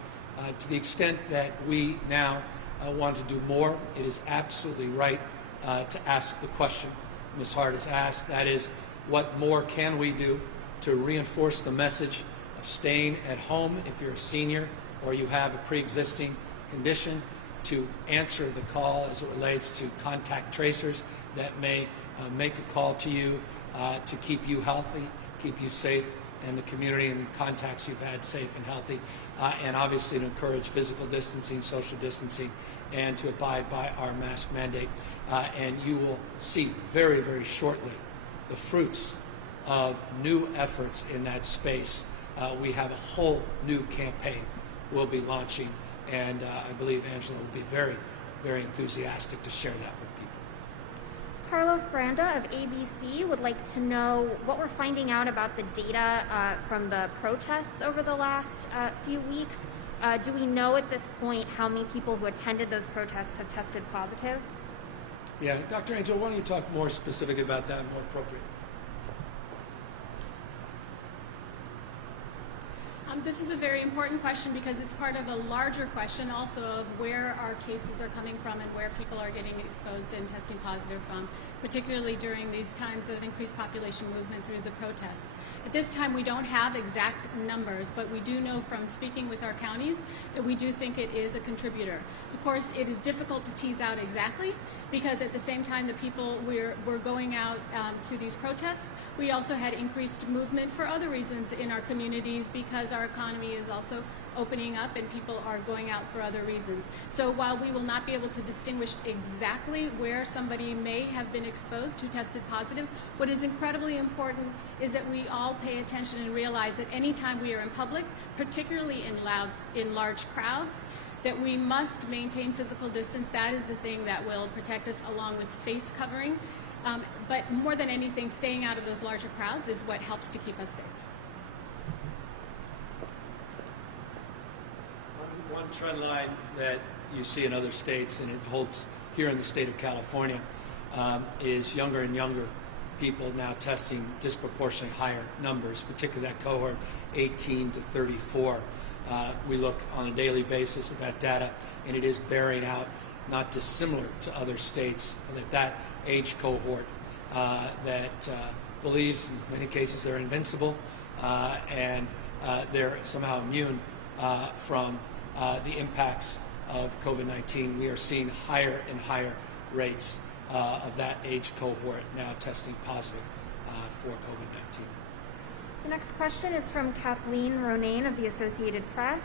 To the extent that we now want to do more, it is absolutely right to ask the question Ms. Hart has asked, that is, what more can we do to reinforce the message of staying at home if you're a senior or you have a pre-existing condition, to answer the call as it relates to contact tracers that may make a call to you to keep you healthy, keep you safe, and the community and the contacts you've had safe and healthy, and obviously to encourage physical distancing, social distancing, and to abide by our mask mandate. And you will see very, very shortly the fruits of new efforts in that space. We have a whole new campaign we'll be launching, and I believe Angela will be very, very enthusiastic to share that with people. Carlos Granda of ABC would like to know what we're finding out about the data from the protests over the last few weeks. Do we know at this point how many people who attended those protests have tested positive? Yeah, Dr. Angel, why don't you talk more specific about that, more appropriate? This is a very important question because it's part of a larger question also of where our cases are coming from and where people are getting exposed and testing positive from, particularly during these times of increased population movement through the protests. At this time, we don't have exact numbers, but we do know from speaking with our counties that we do think it is a contributor. Of course, it is difficult to tease out exactly because at the same time the people were going out to these protests, we also had increased movement for other reasons in our communities because our economy is also opening up and people are going out for other reasons. So while we will not be able to distinguish exactly where somebody may have been exposed who tested positive, what is incredibly important is that we all pay attention and realize that anytime we are in public, particularly in large crowds, that we must maintain physical distance. That is the thing that will protect us along with face covering. But more than anything, staying out of those larger crowds is what helps to keep us safe. One trend line that you see in other states, and it holds here in the state of California, is younger and younger people now testing disproportionately higher numbers, particularly that cohort 18 to 34. We look on a daily basis at that data, and it is bearing out not dissimilar to other states that age cohort that believes in many cases they're invincible and they're somehow immune from the impacts of COVID-19. We are seeing higher and higher rates of that age cohort now testing positive for COVID-19. The next question is from Kathleen Ronayne of the Associated Press.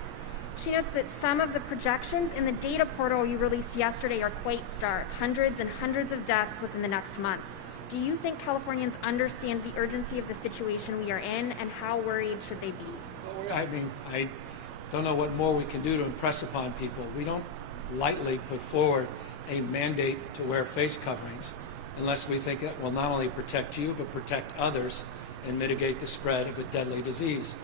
She notes that some of the projections in the data portal you released yesterday are quite stark, hundreds and hundreds of deaths within the next month. Do you think Californians understand the urgency of the situation we are in, and how worried should they be? Well, I mean, I don't know what more we can do to impress upon people. We don't lightly put forward a mandate to wear face coverings unless we think it will not only protect you, but protect others and mitigate the spread of a deadly disease.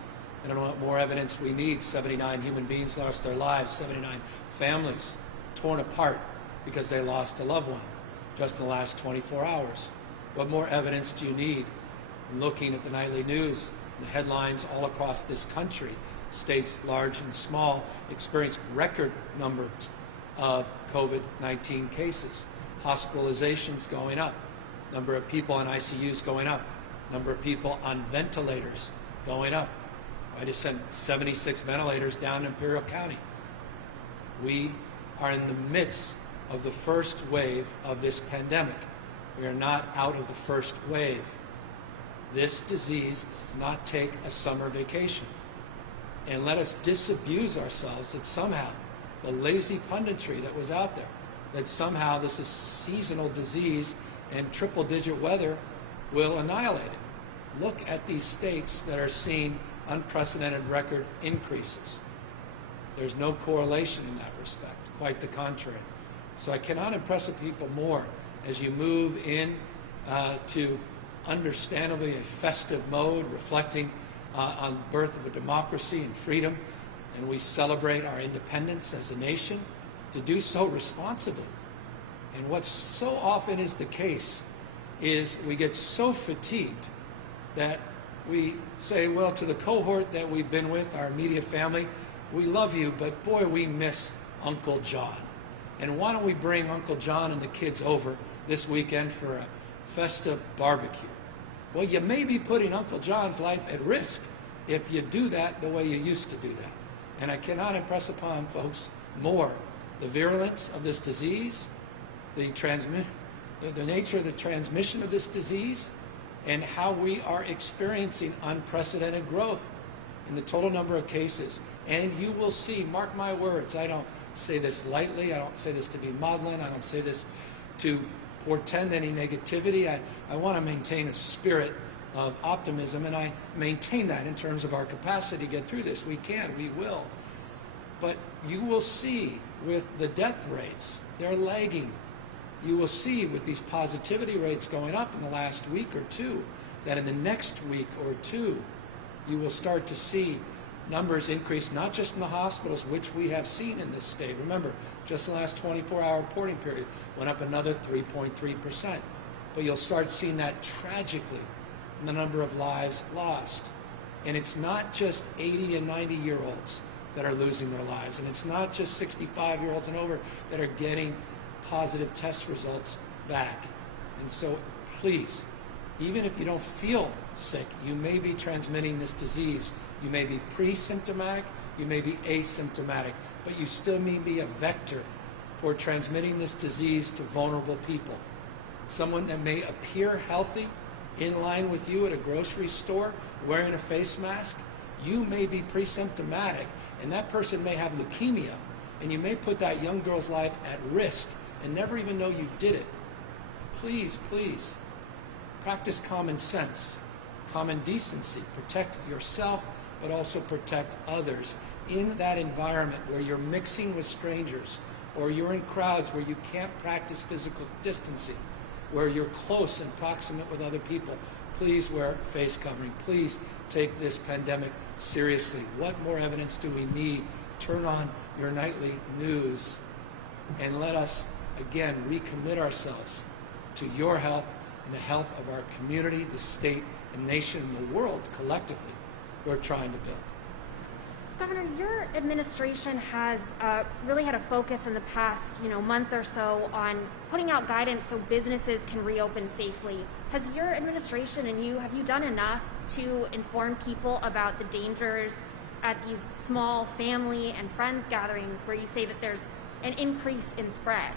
I don't know what more evidence we need. 79 human beings lost their lives, 79 families torn apart because they lost a loved one just in the last 24 hours. What more evidence do you need? Looking at the nightly news, the headlines all across this country, states large and small experience record numbers of COVID-19 cases, hospitalizations going up, number of people in ICUs going up, number of people on ventilators going up. I just sent 76 ventilators down to Imperial County. We are in the midst of the first wave of this pandemic. We are not out of the first wave. This disease does not take a summer vacation. And let us disabuse ourselves that somehow the lazy punditry that was out there, that somehow this is seasonal disease and triple-digit weather will annihilate it. Look at these states that are seeing unprecedented record increases. There's no correlation in that respect, quite the contrary. So I cannot impress upon people more as you move in to understandably a festive mode, reflecting on the birth of a democracy and freedom, and we celebrate our independence as a nation, to do so responsibly. And what so often is the case is we get so fatigued that we say, well, to the cohort that we've been with, our immediate family, we love you, but boy, we miss Uncle John. And why don't we bring Uncle John and the kids over this weekend for a festive barbecue? Well, you may be putting Uncle John's life at risk if you do that the way you used to do that. And I cannot impress upon folks more the virulence of this disease, the nature of the transmission of this disease, and how we are experiencing unprecedented growth in the total number of cases. And you will see, mark my words, I don't say this lightly, I don't say this to be maudlin, I don't say this to portend any negativity. I want to maintain a spirit of optimism, and I maintain that in terms of our capacity to get through this. We can, we will. But you will see with the death rates, they're lagging. You will see with these positivity rates going up in the last week or two, that in the next week or two, you will start to see numbers increase, not just in the hospitals, which we have seen in this state. Remember, just the last 24-hour reporting period went up another 3.3%. But you'll start seeing that tragically in the number of lives lost. And it's not just 80 and 90-year-olds that are losing their lives, and it's not just 65-year-olds and over that are getting positive test results back. And so please, even if you don't feel sick, you may be transmitting this disease. You may be pre-symptomatic, you may be asymptomatic, but you still may be a vector for transmitting this disease to vulnerable people. Someone that may appear healthy in line with you at a grocery store wearing a face mask, you may be pre-symptomatic, and that person may have leukemia, and you may put that young girl's life at risk and never even know you did it. Please, please, practice common sense, common decency. Protect yourself, but also protect others in that environment where you're mixing with strangers, or you're in crowds where you can't practice physical distancing, where you're close and proximate with other people. Please wear a face covering. Please take this pandemic seriously. What more evidence do we need? Turn on your nightly news and let us, again, recommit ourselves to your health and the health of our community, the state, and nation, and the world collectively we're trying to build. Governor, your administration has really had a focus in the past, month or so on putting out guidance so businesses can reopen safely. Has your administration and have you done enough to inform people about the dangers at these small family and friends gatherings where you say that there's an increase in spread?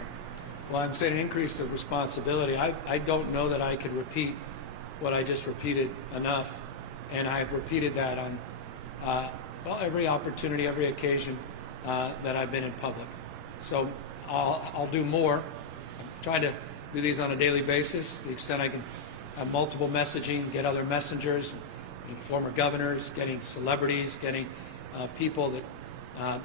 Well, I'm saying an increase of responsibility. I don't know that I could repeat what I just repeated enough, and I've repeated that on every opportunity, every occasion that I've been in public. So I'll do more. I'm trying to do these on a daily basis, to the extent I can have multiple messaging, get other messengers, former governors, getting celebrities, getting people that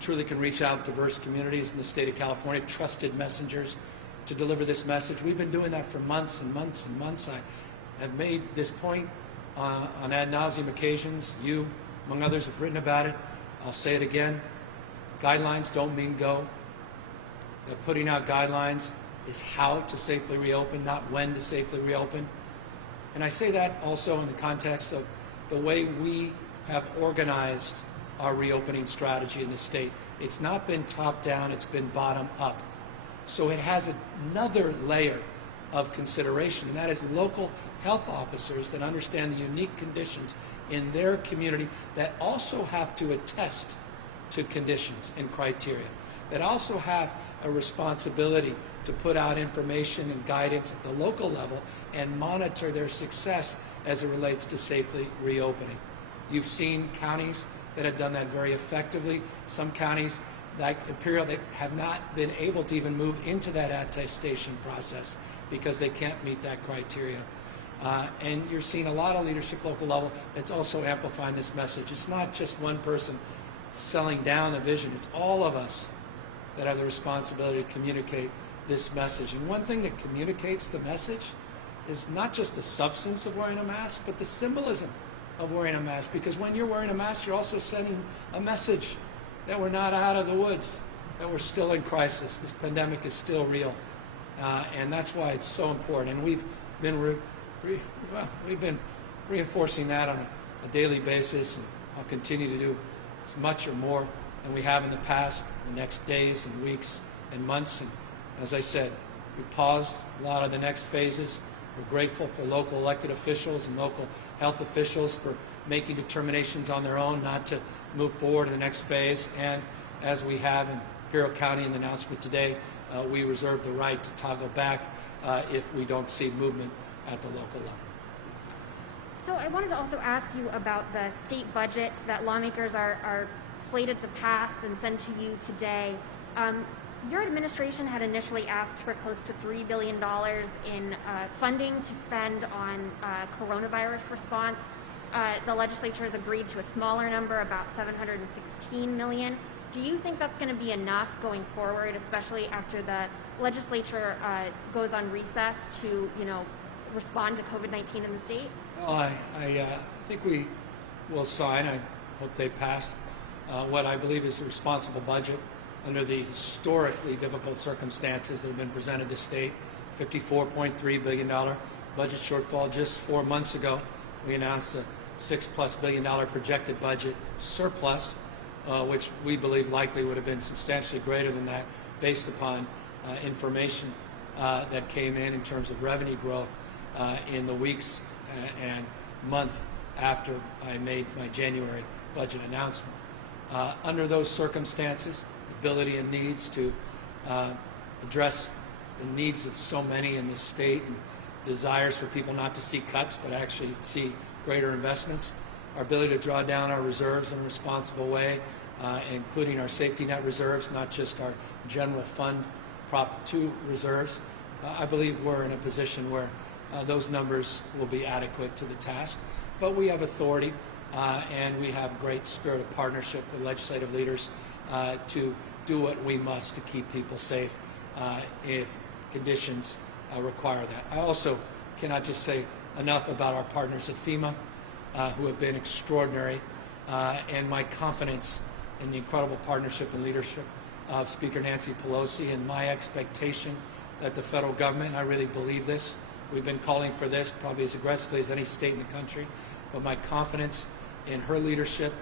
truly can reach out to diverse communities in the state of California, trusted messengers to deliver this message. We've been doing that for months and months and months. I have made this point on ad nauseum occasions. You, among others, have written about it. I'll say it again. Guidelines don't mean go. That putting out guidelines is how to safely reopen, not when to safely reopen. And I say that also in the context of the way we have organized our reopening strategy in the state. It's not been top down, it's been bottom up. So it has another layer of consideration, and that is local health officers that understand the unique conditions in their community, that also have to attest to conditions and criteria, that also have a responsibility to put out information and guidance at the local level and monitor their success as it relates to safely reopening. You've seen counties that have done that very effectively. Some counties, like Imperial, that have not been able to even move into that attestation process because they can't meet that criteria. And you're seeing a lot of leadership local level that's also amplifying this message. It's not just one person selling down the vision. It's all of us that have the responsibility to communicate this message. And one thing that communicates the message is not just the substance of wearing a mask, but the symbolism of wearing a mask. Because when you're wearing a mask, you're also sending a message that we're not out of the woods, that we're still in crisis. This pandemic is still real. And that's why it's so important. And we've been we've been reinforcing that on a daily basis, and I'll continue to do as much or more than we have in the past, the next days and weeks and months. And as I said, we paused a lot of the next phases. We're grateful for local elected officials and local health officials for making determinations on their own not to move forward to the next phase. And as we have in Imperial County in the announcement today, we reserve the right to toggle back if we don't see movement at the local level. So I wanted to also ask you about the state budget that lawmakers are slated to pass and send to you today. Your administration had initially asked for close to $3 billion in funding to spend on coronavirus response. The legislature has agreed to a smaller number, about $716 million. Do you think that's going to be enough going forward, especially after the legislature goes on recess to, respond to COVID-19 in the state? Well, I think we will sign. I hope they pass what I believe is a responsible budget under the historically difficult circumstances that have been presented to the state. $54.3 billion budget shortfall. Just 4 months ago, we announced a $6+ billion projected budget surplus, which we believe likely would have been substantially greater than that based upon information that came in terms of revenue growth in the weeks and month after I made my January budget announcement. Under those circumstances, ability and needs to address the needs of so many in this state and desires for people not to see cuts but actually see greater investments, our ability to draw down our reserves in a responsible way, including our safety net reserves, not just our general fund Prop 2 reserves. I believe we're in a position where those numbers will be adequate to the task. But we have authority and we have great spirit of partnership with legislative leaders to do what we must to keep people safe if conditions require that. I also cannot just say enough about our partners at FEMA who have been extraordinary, and my confidence in the incredible partnership and leadership of Speaker Nancy Pelosi, and my expectation that the federal government, and I really believe this, we've been calling for this probably as aggressively as any state in the country, but my confidence in her leadership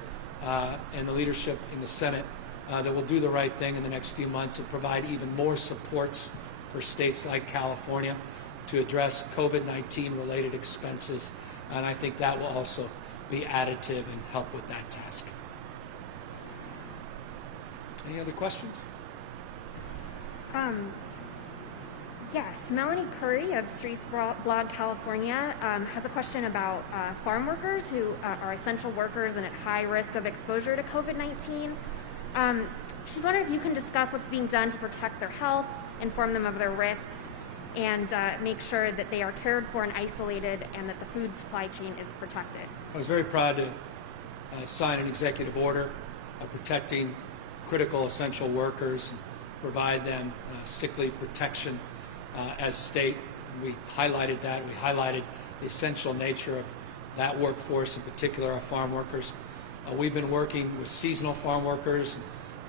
and the leadership in the Senate that will do the right thing in the next few months and provide even more supports for states like California to address COVID-19 related expenses. And I think that will also be additive and help with that task. Any other questions? Yes, Melanie Curry of Streets Blog California has a question about farm workers who are essential workers and at high risk of exposure to COVID-19. She's wondering if you can discuss what's being done to protect their health, inform them of their risks, and make sure that they are cared for and isolated and that the food supply chain is protected. I was very proud to sign an executive order protecting critical essential workers, and provide them sick leave protection as a state. We highlighted that. We highlighted the essential nature of that workforce, in particular our farm workers. We've been working with seasonal farm workers,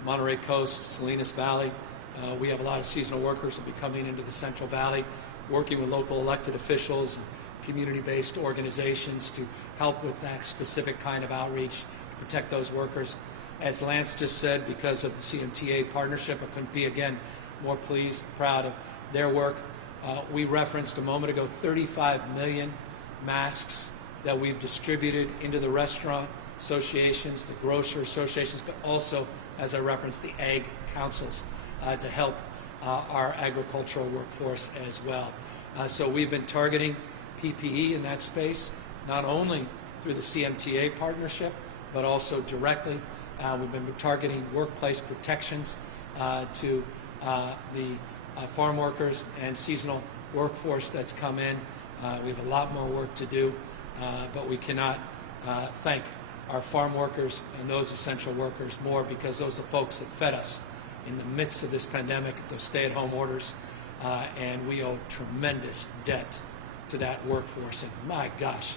Monterey Coast, Salinas Valley. We have a lot of seasonal workers who will be coming into the Central Valley, working with local elected officials and community-based organizations to help with that specific kind of outreach to protect those workers. As Lance just said, because of the CMTA partnership, I couldn't be again more pleased, proud of their work. We referenced a moment ago 35 million masks that we've distributed into the restaurant associations, the grocer associations, but also, as I referenced, the ag councils to help our agricultural workforce as well. So we've been targeting PPE in that space, not only through the CMTA partnership, but also directly. We've been targeting workplace protections to the farm workers and seasonal workforce that's come in. We have a lot more work to do, but we cannot thank our farm workers and those essential workers more, because those are the folks that fed us in the midst of this pandemic, those stay-at-home orders, and we owe tremendous debt to that workforce. And my gosh,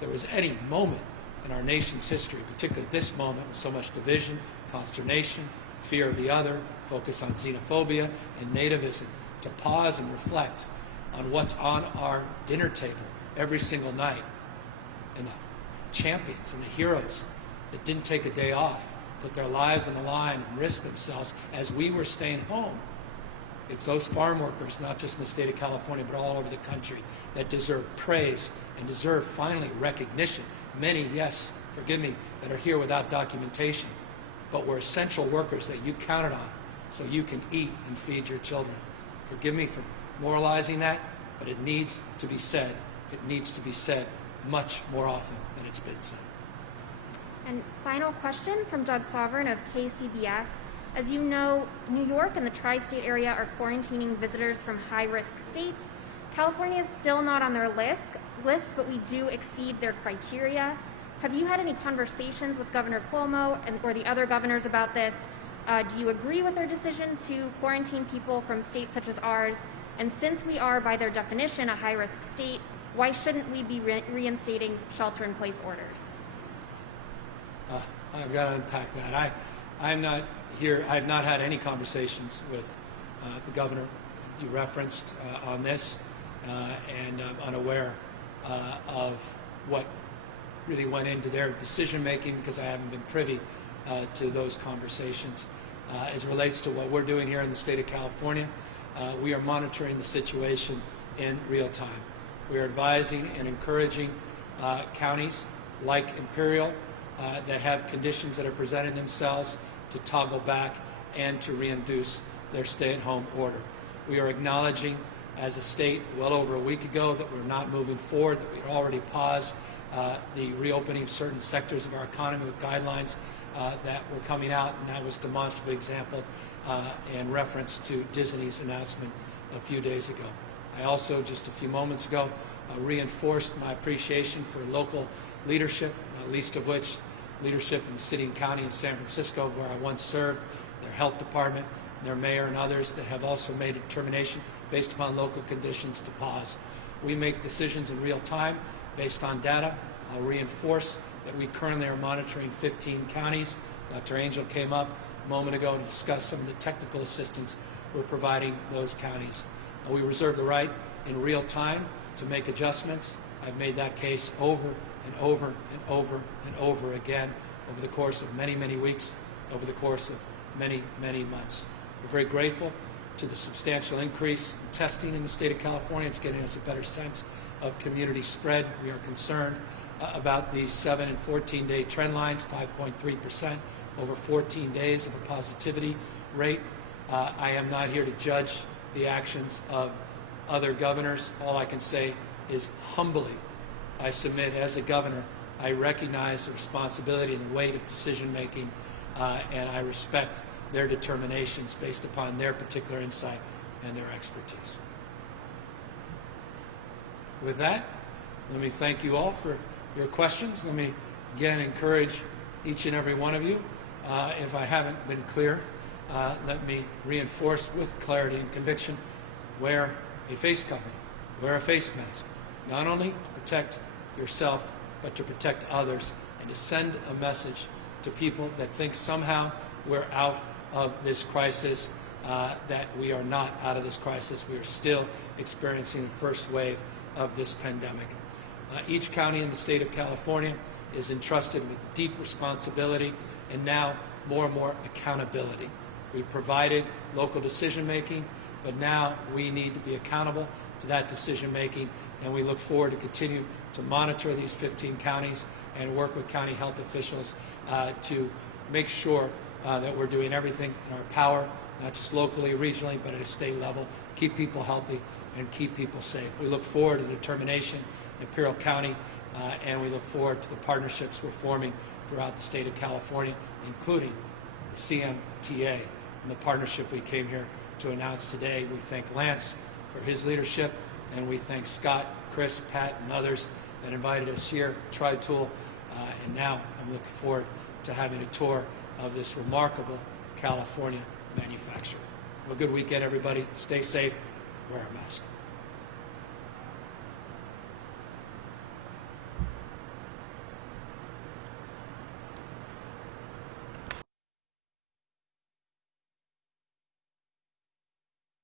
there was any moment in our nation's history, particularly this moment with so much division, consternation, fear of the other, focus on xenophobia and nativism, to pause and reflect on what's on our dinner table every single night, and the champions and the heroes that didn't take a day off, put their lives on the line and risked themselves as we were staying home. It's those farm workers, not just in the state of California, but all over the country, that deserve praise and deserve finally recognition. Many, yes, forgive me, that are here without documentation, but we're essential workers that you counted on so you can eat and feed your children. Forgive me for moralizing that, but it needs to be said. It needs to be said much more often than it's been said. And final question from Doug Sovereign of KCBS. As you know, New York and the tri-state area are quarantining visitors from high-risk states. California is still not on their list, but we do exceed their criteria. Have you had any conversations with Governor Cuomo or the other governors about this? Do you agree with their decision to quarantine people from states such as ours? And since we are, by their definition, a high-risk state, why shouldn't we be reinstating shelter-in-place orders? I've got to unpack that. I'm not here. I've not had any conversations with the governor you referenced on this, and I'm unaware of what really went into their decision-making, because I haven't been privy to those conversations. As it relates to what we're doing here in the state of California, we are monitoring the situation in real time. We are advising and encouraging counties like Imperial that have conditions that are presenting themselves to toggle back and to reintroduce their stay-at-home order. We are acknowledging as a state well over a week ago that we're not moving forward, that we had already paused the reopening of certain sectors of our economy with guidelines that were coming out, and that was demonstrable example in reference to Disney's announcement a few days ago. I also, just a few moments ago, reinforced my appreciation for local leadership, least of which leadership in the city and county of San Francisco, where I once served, their health department, their mayor, and others that have also made a determination based upon local conditions to pause. We make decisions in real time based on data. I'll reinforce that we currently are monitoring 15 counties. Dr. Angel came up a moment ago to discuss some of the technical assistance we're providing those counties. We reserve the right in real time to make adjustments. I've made that case over and over and over and over again over the course of many, many weeks, over the course of many, many months. We're very grateful to the substantial increase in testing in the state of California. It's getting us a better sense of community spread. We are concerned about the 7 and 14-day trend lines, 5.3% over 14 days of a positivity rate. I am not here to judge the actions of other governors. All I can say is humbly, I submit as a governor, I recognize the responsibility and the weight of decision making, and I respect their determinations based upon their particular insight and their expertise. With that, let me thank you all for your questions. Let me again encourage each and every one of you. If I haven't been clear, let me reinforce with clarity and conviction: wear a face covering, wear a face mask, not only to protect yourself, but to protect others, and to send a message to people that think somehow we're out of this crisis, that we are not out of this crisis. We are still experiencing the first wave of this pandemic. Each county in the state of California is entrusted with deep responsibility and now more and more accountability. We provided local decision making, but now we need to be accountable to that decision making, and we look forward to continue to monitor these 15 counties and work with county health officials to make sure that we're doing everything in our power, not just locally, regionally, but at a state level, to keep people healthy and keep people safe. We look forward to the determination in Imperial County, and we look forward to the partnerships we're forming throughout the state of California, including the CMTA and the partnership we came here to announce today. We thank Lance for his leadership, and we thank Scott, Chris, Pat, and others that invited us here, Tri-Tool, and now I'm looking forward to having a tour of this remarkable California manufacturer. Have a good weekend, everybody. Stay safe. Wear a mask.